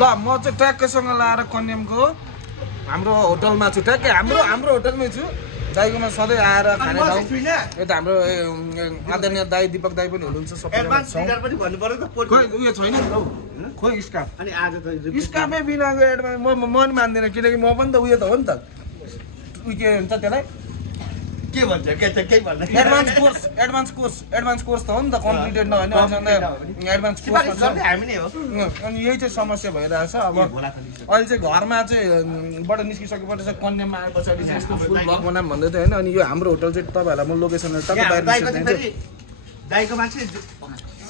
ल म चाहिँ ट्याक्कैसँग लाएर कन्यामको हाम्रो होटलमा छु ट्याक्कै हाम्रो होटलमै छु दाइकोमा सधैँ आएर खाने ठाउँ यता हाम्रो आदरणीय दाइ दीपक दाइ पनि हुनुहुन्छ सबैजना उयो छैन नि हौ खोइ स्काफ अनि आज त स्काफै बिनाको एडभान्स म मन मान्दिनँ किनकि म पनि त उयो त हो नि त उयो के भन्छ त्यसलाई के भन्छ केही भन्दैन एडभान्स कोर्स त हो नि त कम्प्लिटेड नभएन एडभान्स कोर्स हामी नै हो अनि यही चाहिँ समस्या भइरहेछ अब अहिले चाहिँ घरमा चाहिँ बाट निस्किसकेपछि चाहिँ कन्याममा आए पछाडि चाहिँ यस्तो फुल ब्लग बनाऊँ भन्दै थियो होइन अनि यो हाम्रो होटल चाहिँ तपाईँहरूलाई म लोकेसनहरू टक्क दाइको मान्छे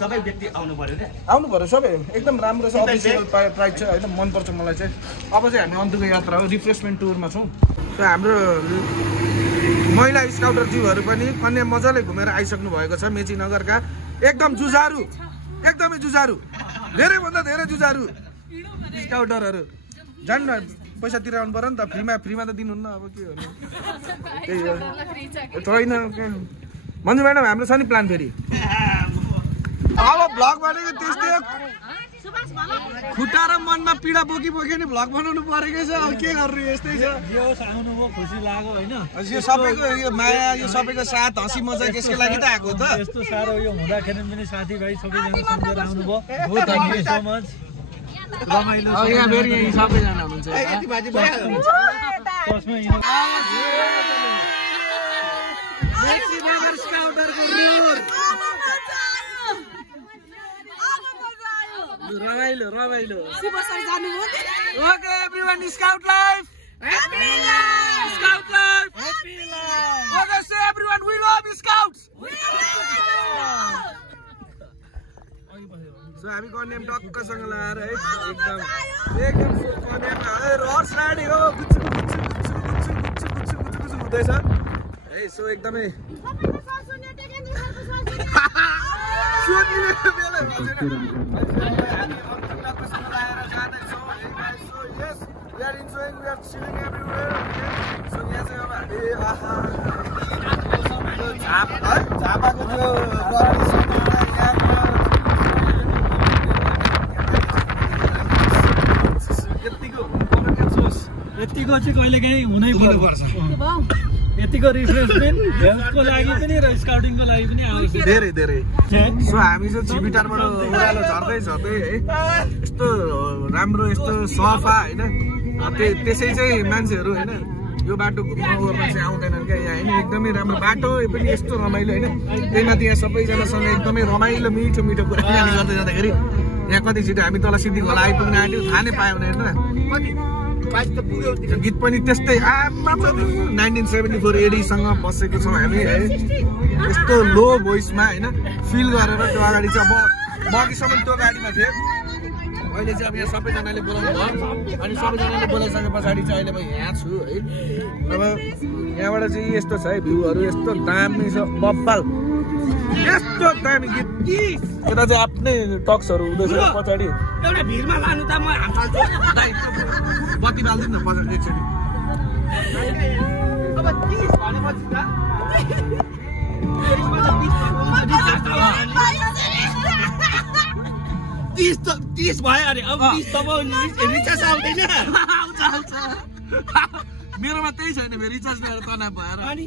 सबै व्यक्ति आउनु पर्यो सबै एकदम राम्रो छ अफिसियल प्राइस छ होइन मनपर्छ मलाई चाहिँ अब चाहिँ हामी अन्तको यात्रा हो रिफ्रेसमेन्ट टुरमा छौँ र हाम्रो महिला स्काउटर जीवहरू पनि कन्या मजाले घुमेर आइसक्नु भएको छ मेची नगरका एकदमै जुझारु धेरैभन्दा धेरै जुझारु स्काउटरहरू जान्न पैसा तिराउनु पर्यो नि त फ्रीमा त दिनुहुन्न अब के हो त्यही हो छैन मन्जु म्याडम हाम्रो छ नि प्लान फेरि अब भ्लग भनेको त्यस्तै खुट्टा र मनमा पीडा बोकी नि भ्लग बनाउनु परेकै छ अब के गर्नु यस्तै छ यो आउनुभयो खुसी लाग्यो हैन यो सबैको यो माया यो सबैको साथ हँसी मजाक यसको लागि त आएको त यस्तो साह्रो यो हुँदाखेरि पनि साथीभाइ सबैजना सम्झेर आउनुभयो बहुत थ्याङ्क यू सो मच रमाइलो अब यहाँ फेरि यही सबैजना हुनुहुन्छ रमाइलो okay everyone scout life happy life scout life happy life okay say everyone we love scouts so हामी कन्याम टक्कसँग लाएर है एकदम फुल कन्याम हर्स राइडिङ हो गुच्चु हुँदैछ है सो एकदमै We are enjoying, we are chilling everywhere. So यहाँ चाहिँ अब हामी झापाको त्यो यतिको चाहिँ कहिलेकाहीँ हुनै पर्छ यतिको रिफ्रेसमेन्ट हेल्थको लागि पनि र स्काउटिङको लागि पनि आवश्यक धेरै सो हामी चाहिँ छिबिटारबाट ओह्रालो झर्दै है यस्तो राम्रो यस्तो सफा होइन त्यसै चाहिँ मान्छेहरू होइन यो बाटो घुम्न ओर्न चाहिँ आउँदैनन् क्या यहाँ होइन एकदमै राम्रो बाटो पनि यस्तो रमाइलो होइन त्यही माथि यहाँ सबैजनासँग एकदमै रमाइलो मिठो कुराकानी गर्दै जाँदाखेरि यहाँ कति छिटो हामी तल सिद्धि खोला आइपुग्न आँट्यौँ थाहा नै पायो होइन गीत पनि त्यस्तै 1974 एडीसँग बसेको छौँ हामी है यस्तो लो भोइसमा होइन फिल गरेर त्यो अगाडि चाहिँ अब अघिसम्म त्यो गाडीमा थिएँ अहिले चाहिँ अब यहाँ सबैजनाले बोलाउनु भयो अनि सबैजनाले बोलाइसके पछाडि चाहिँ अहिले म यहाँ छु है अब यहाँबाट चाहिँ यस्तो छ है भ्यूहरू यस्तो दामी छ बब्बाल यस्तो दामी गीत यता चाहिँ आफ्नै टक्सहरू हुँदैछ पछाडि एउटा भिरमा लानु त म हाल्छु बत्ती बाल्दिन न पछाडि एकचोटि अब 30 भनेपछि त 30 भयो अरे अब 20 त रिचार्ज आउँदैन आउँछ मेरोमा त्यही छैन फेरि रिचार्ज गरेर तनाव भएर अनि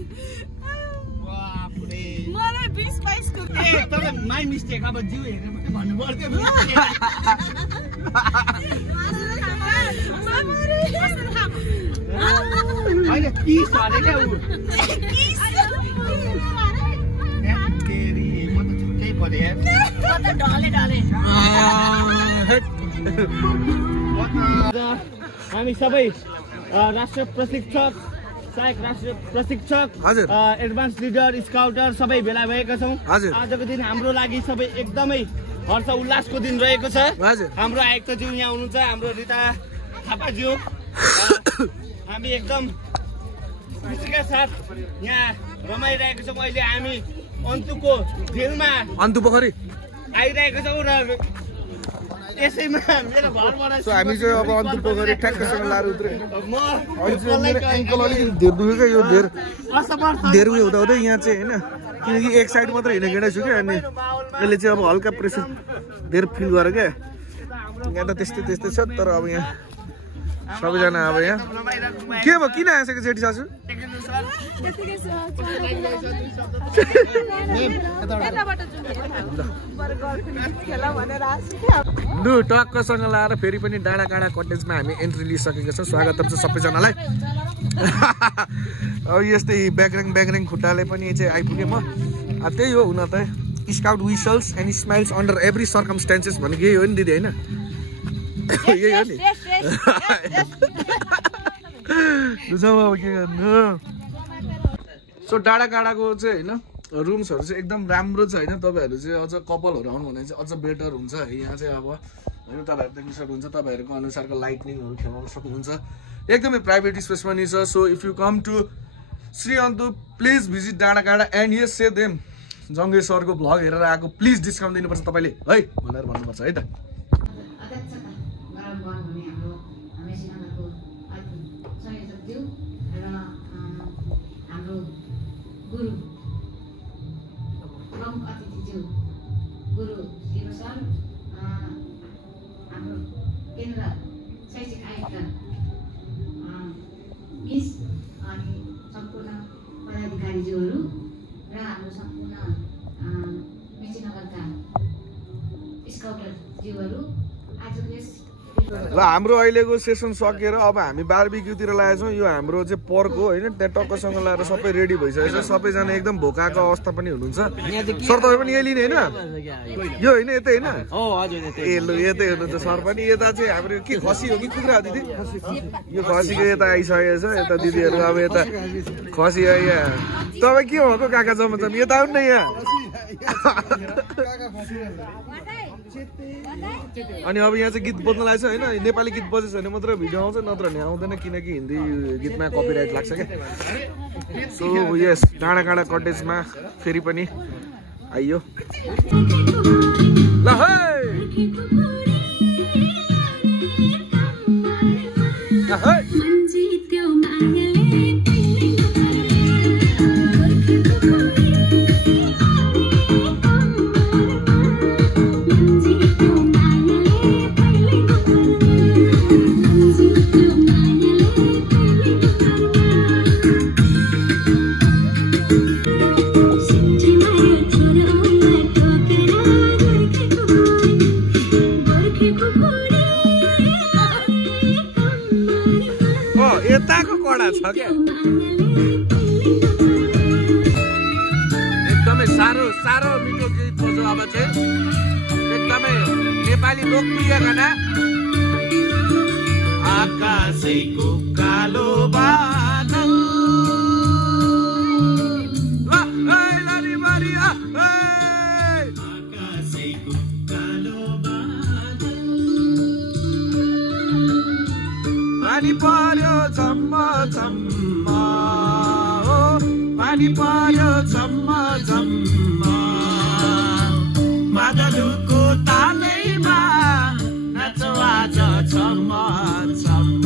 मलाई 20-22 को तपाईँ माई मिस्टेक अब जिउ हेरेर मात्रै भन्नु पर्थ्यो होइन 30 भने क्या उ म त छुट्टै पऱ्यो हामी सबै राष्ट्र प्रशिक्षक सहायक राष्ट्र प्रशिक्षक एडभान्स लिडर स्काउटर सबै भेला भएका छौँ आजको दिन हाम्रो लागि सबै एकदमै हर्ष उल्लासको दिन रहेको छ हाम्रो आयुक्तज्यू यहाँ हुनुहुन्छ हाम्रो रिता थापाज्यू हामी एकदम खुसीका साथ यहाँ रमाइरहेको छौँ अहिले हामी अन्तुको झिलमा अन्तु पोखरी आइरहेको छौँ र यसैमा मेरो घरबाट हामी चाहिँ अब अन्तु पोखरी ठ्याक्कसँग लाएर उत्रे एङ्कल अलिक धेर दुखेको यो धेर उयो हुँदा यहाँ चाहिँ होइन किनकि एक साइड मात्रै हिँडेको छु क्या अनि यसले चाहिँ अब हल्का प्रेसर धेर फिल गरेर क्या यहाँ त त्यस्तै छ तर अब यहाँ सबैजना अब यहाँ के भयो किन आएछ जेठी सासु लु टक्कसँग लाएर फेरि पनि डाँडाकाँडा कटेजमा हामी एन्ट्री लिइसकेको छौँ स्वागतम छ सबैजनालाई अब यस्तै ब्याङ्ग्याङ खुट्टाले पनि चाहिँ आइपुगेँ म त्यही हो हुन त scout whistles and smiles under every circumstances भनेको यही हो नि दिदी होइन यही हो नि अब के गर्नु सो डाँडाकाँडाको चाहिँ होइन रुम्सहरू चाहिँ एकदम राम्रो छ होइन तपाईँहरू चाहिँ अझ कपालहरू आउनु भने चाहिँ अझ बेटर हुन्छ है यहाँ चाहिँ अब होइन तपाईँहरू देख्न सक्नुहुन्छ तपाईँहरूको अनुसारको लाइटनिङहरू खेलाउन सक्नुहुन्छ एकदमै प्राइभेट स्पेस पनि छ so if you come to Shree Antu please visit Dandakanda and yes say them Jange सरको भ्लग हेरेर आएको प्लिज डिस्काउन्ट दिनुपर्छ तपाईँले है भनेर भन्नुपर्छ है त गुरु शिव सर हाम्रो केन्द्र शैक्षिक आयुक्त मिस अनि सम्पूर्ण पदाधिकारीज्यूहरू र हाम्रो सम्पूर्ण मेचीनगरका स्काउटरज्यूहरू आजको यस ल हाम्रो अहिलेको सेसन सकेर अब हामी बारबिक्यूतिर लागेछौँ यो हाम्रो चाहिँ पर्क हो होइन त्यहाँ टक्कसँग लाएर सबै रेडी भइसकेको छ सबैजना एकदम भोकाको अवस्था पनि हुनुहुन्छ सर तपाईँ पनि यही लिने होइन यो होइन यतै होइन ए लु यतै हुनु त सर पनि यता चाहिँ हाम्रो के खसी हो कि कुखुरा हो दिदी यो खसीको यता आइसकेको छ यता दिदीहरू अब यता खसी हो यहाँ तपाईँ के भएको काका जम्मा यता आउनु न यहाँ अनि अब यहाँ चाहिँ गीत बोल्न लागेको छ होइन नेपाली गीत बजेछ भने मात्र भिडियो आउँछ नत्र भने आउँदैन किनकि हिन्दी गीतमा कपिराइट लाग्छ क्या सो यस डाँडाकाँडा कटेजमा फेरि पनि आइयो ल है एकदमै साह्रो मिठो गीत बज्यो अब चाहिँ एकदमै नेपाली लोकप्रिय गाना आकाशैको कालो बादल आकाशैको कालो बादल पानी पर्यो झम्म झम्म पानी पर्यो झम्म झम्म मादलुको तालैमा नाचो आज झम्म झम्म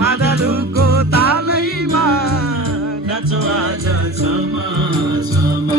मादलुको तालैमा नाचो आज झम्म झम्म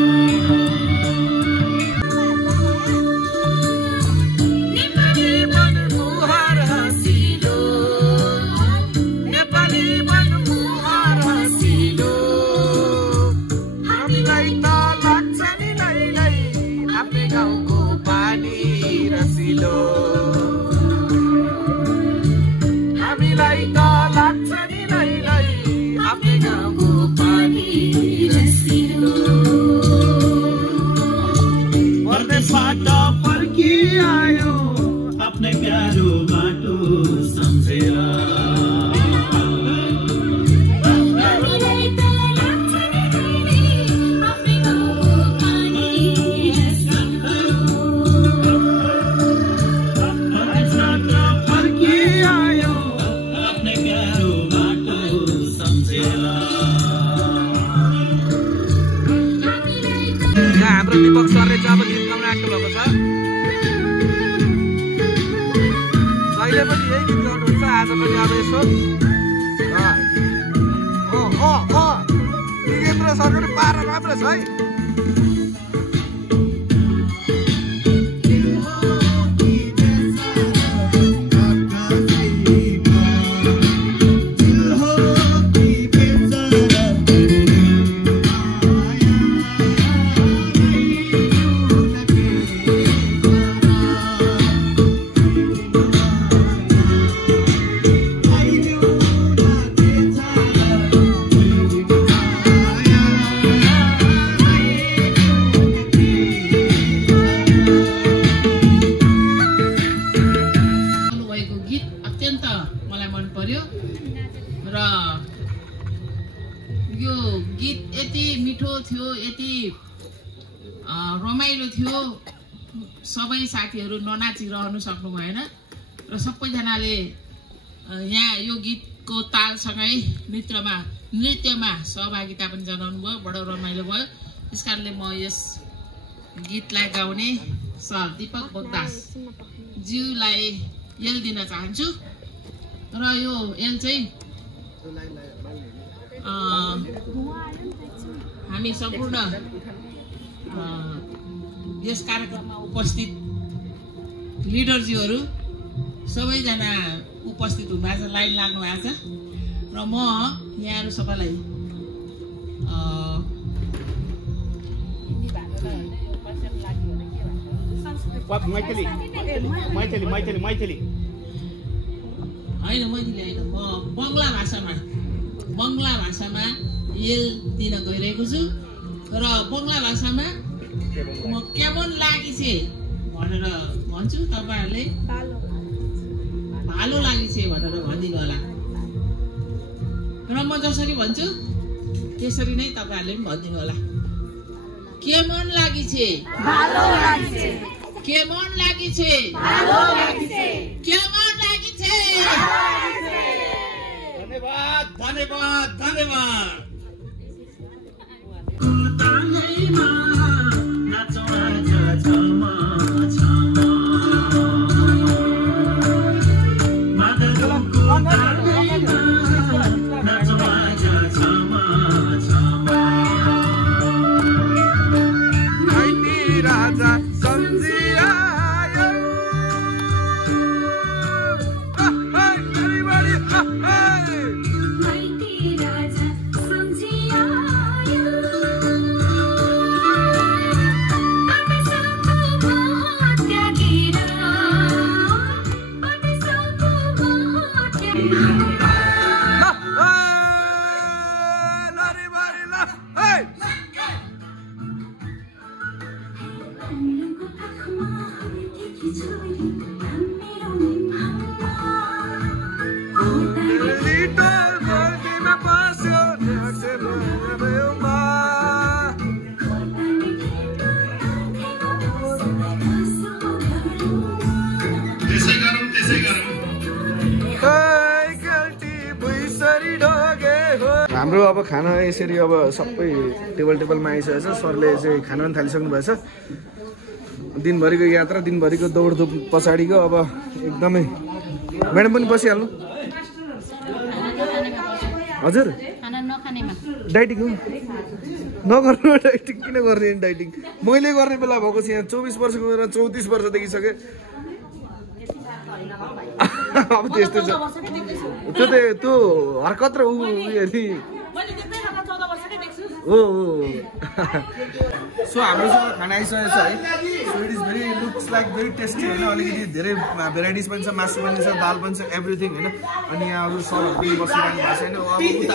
दीपक सरले चाहिँ अब गीत गाउन आएको भएको छ जहिले पनि यही गीत गाउनुहुन्छ आज पनि अब यसो निगेन्द्र सरको पारा राम्रो छ है रमाइलो थियो सबै साथीहरू ननाचिरहनु सक्नु भएन र सबैजनाले यहाँ यो गीतको तालसँगै नृत्यमा सहभागिता पनि जनाउनु भयो बडो रमाइलो भयो त्यसकारणले म यस गीतलाई गाउने सर दीपक बगदास ज्यूलाई एल दिन चाहन्छु र यो एल चाहिँ हामी सम्पूर्ण यस कार्यक्रममा उपस्थित लिडरज्यूहरू सबैजना उपस्थित हुनुभएको छ लाइन लाग्नु भएको छ र म यहाँहरू सबैलाई होइन मैले होइन म बङ्गला भाषामा एल दिन गइरहेको छु र बङ्गला भाषामा म केमन लागिछे भनेर भन्छु तपाईहरुले भालो लागिछे भनेर भनिदिनु होला र म जसरी भन्छु त्यसरी नै तपाईहरुले पनि भनिदिनु होला केमन लागिछे भालो लागिछे केमन लागिछे भालो लागिछे केमन लागिछे धन्यवाद धन्यवाद धन्यवाद हाम्रो अब खाना यसरी अब सबै टेबलमा आइसकेछ सरले चाहिँ खाना पनि थालिसक्नु भएछ दिनभरिको यात्रा दिनभरिको दौडधुप पछाडिको अब एकदमै म्याडम पनि बसिहाल्नु हजुर डाइटिङ हो नगर्नु डाइटिङ किन गर्ने डाइटिङ मैले गर्ने बेला भएको छ यहाँ 24 वर्षको मेरो 34 वर्ष देखिसके अब त्यस्तो छ त्यो हरकत र हो सो हाम्रोसँग खाना आइसकेको छ है so it is very looks like very tasty होइन अलिकति धेरै भेराइटिज पनि छ मासु पनि छ दाल पनि छ एभ्रिथिङ होइन अनि यहाँ अरू सरहरू पनि बसिरहनु भएको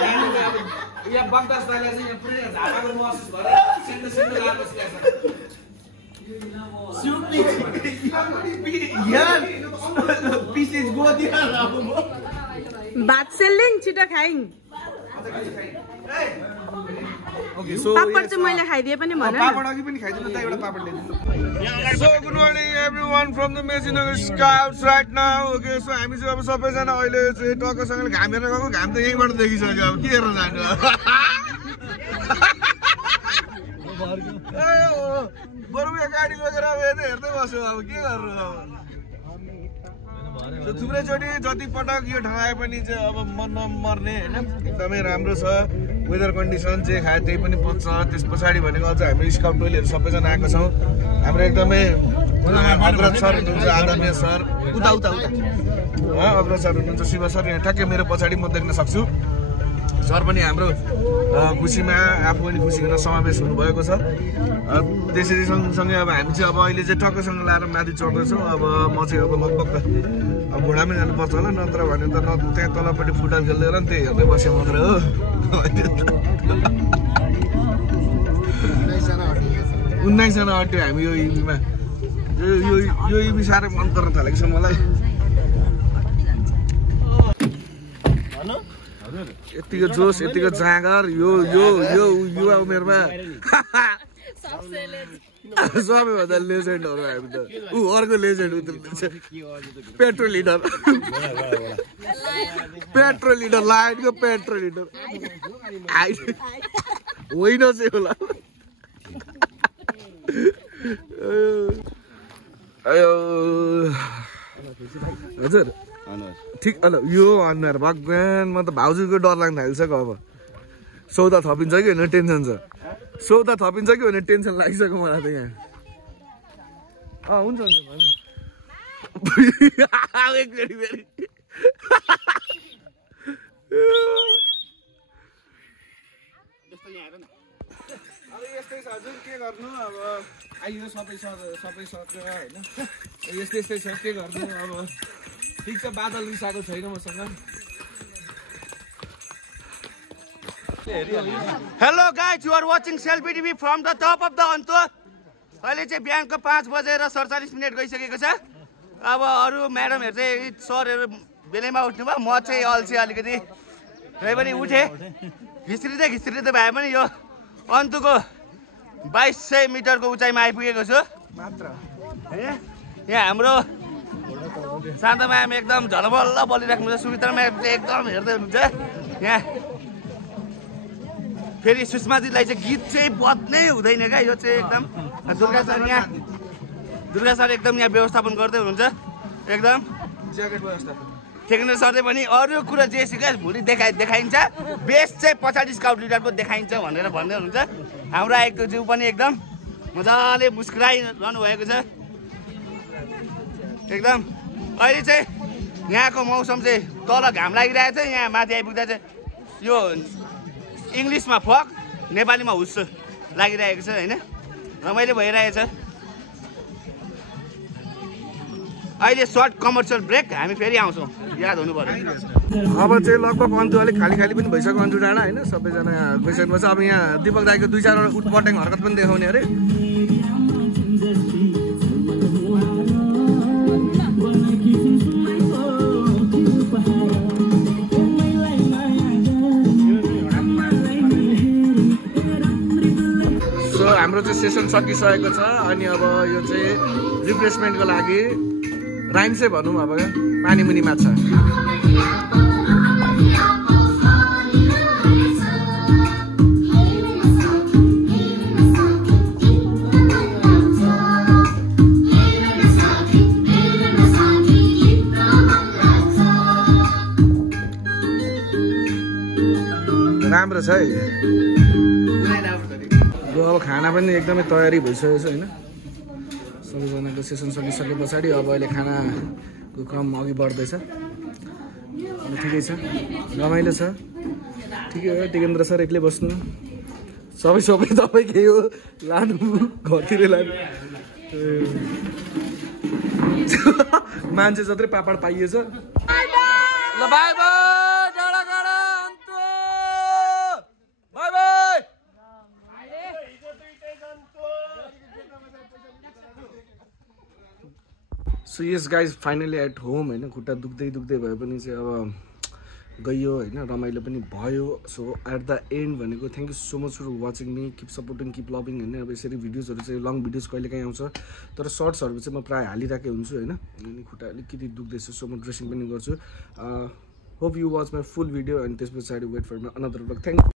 छैन यहाँ बगदास दाइलाई चाहिँ यहाँ पुरै झापाको महसुस भएर सेन्डो लगाएर बसिरहेको भात सेल्लिङ छिटो खाइङ Okay, so पापड चाहिँ मैले खाइदिए पनि भने पापड अघि पनि खाइदिनु त एउटा पापड ल्याइदिनु So good morning everyone from the Mezinagar Scouts right now. Okay, so हामी चाहिँ अब सबैजना अहिले चाहिँ टक्कसँगले घाम हेर्न गएको घाम त यहीँबाट देखिसक्यो अब के हेर्न जानु बरु यो गाडी लगेर अब हेर्दै बस्यो अब के गर्नु अब थुप्रैचोटि जति पटक यो ठाउँ आए पनि चाहिँ अब मन नमर्ने होइन एकदमै राम्रो छ वेदर कन्डिसन जे खाए त्यही पनि पुग्छ त्यस पछाडि भनेको अझ हामी स्काउट टोलीहरू सबैजना आएको छौँ हाम्रो एकदमै अग्रज सर हुनुहुन्छ आदरणीय सर उता अग्रज सर हुनुहुन्छ शिव सर यहाँ ठ्याक्कै मेरो पछाडि म देख्न सक्छु सर पनि हाम्रो खुसीमा आफू पनि खुसी हुन समावेश हुनुभएको छ त्यसरी सँगसँगै अब हामी चाहिँ अब अहिले चाहिँ टक्कसँग लाएर माथि चढ्दैछौँ अब म चाहिँ अब लगभग अब घोडामै जानुपर्छ होला नत्र भने त त्यहाँ तलपट्टि फुटबल खेल्दै होला नि त्यही हेर्दै बस्यो मात्र हो 19 जना अट्यो हामी यो इभीमा यो इभी साह्रै मन पर्न थालेको छ मलाई यतिको जोस यतिको जाँगर यो युवा उमेरमा सबैभन्दा लेजेन्डहरू हामी त ऊ अर्को लेजेन्ड उत्रिँदैछ पेट्रोल लिडर लाइटको पेट्रोल लिडर होइन चाहिँ होला हजुर ठिक यो अनुहार भगवान म त भाउजूको डर लाग्न थालिसक्यो अब सौदा थपिन्छ कि होइन टेन्सन छ सौदा थपिन्छ कि भने टेन्सन लागिसक्यो मलाई त यहाँ हुन्छ अब यस्तै छ हजुर के गर्नु अब आइयो सबै सक्यो होइन यस्तै छ के गर्नु अब ठिक छ बादल रिसाएको छैन मसँग hello guys you are watching selfie TV from the top of the अन्तोर अहिले चाहिँ बिहानको 5:47 गइसकेको छ अब अरू म्याडमहरू चाहिँ सरहरू बेलैमा उठ्नुभयो म चाहिँ अल्छी अलिकति तै पनि उठेँ घिस्रिँदै भए पनि यो अन्तुको 2200 मिटरको उचाइमा आइपुगेको छु मात्र यहाँ हाम्रो शान्ता म्याम एकदम झलबल्ल बोलिराख्नुहुन्छ सुमित्रा म्याम चाहिँ एकदम हेर्दै हुनुहुन्छ यहाँ फेरि सुषमाजीलाई चाहिँ गीत चाहिँ बज्नै हुँदैन क्या यो चाहिँ एकदम दुर्गा सर एकदम यहाँ व्यवस्थापन गर्दै हुनुहुन्छ एकदम ज्याकेट व्यवस्था टेक्निकल सरले पनि अरू कुरा जे सिकाइ भोलि देखाइन्छ बेस्ट चाहिँ 50 स्काउट लिडरको देखाइन्छ भनेर भन्दै हुनुहुन्छ हाम्रो आएको जिउ पनि एकदम मजाले मुस्कुराइरहनु भएको छ एकदम अहिले चाहिँ यहाँको मौसम चाहिँ तल घाम लागिरहेको छ यहाँ माथि आइपुग्दा चाहिँ यो इङ्ग्लिसमा फक नेपालीमा हुस्स लागिरहेको छ होइन रमाइलो भइरहेछ अहिले सर्ट कमर्सियल ब्रेक हामी फेरि आउँछौँ याद हुनु पर्यो अब चाहिँ लगभग अन्तु अलिक खाली पनि भइसक्यो अन्तु डाँडा होइन सबैजना गइसक्नुपर्छ अब यहाँ दिपक दाईको 2-4 उटपटाङ हरकत पनि देखाउने अरे हाम्रो चाहिँ सेसन सकिसकेको छ अनि अब यो चाहिँ रिफ्रेसमेन्टको लागि राइम्सै भनौँ अब पानी मुनि माछा राम्रो छ है अब खाना पनि एकदमै तयारी भइसकेको छ होइन सबैजनाको सेसन सकिसके पछाडि अब अहिले खानाको क्रम अघि बढ्दैछ ठिकै छ रमाइलो छ ठिकै हो टेकेन्द्र सर एक्लै बस्नु सबै तपाईँकै हो लानु घरतिर लानु मान्छे जत्रै पापड पाइएछ ल bye bye so yes guys finally at home होइन खुट्टा दुख्दै भए पनि चाहिँ अब गयो होइन रमाइलो पनि भयो सो एट द एन्ड भनेको thank you so much for watching me keep supporting keep loving होइन अब यसरी भिडियोजहरू चाहिँ लङ भिडियोज कहिले काहीँ आउँछ तर सर्ट्सहरू चाहिँ म प्रायः हालिरहेकै हुन्छु होइन अनि खुट्टा अलिकति दुख्दैछ सो म ड्रेसिङ पनि गर्छु hope you watch my full video अनि त्यस पछाडि wait for my another vlog thank you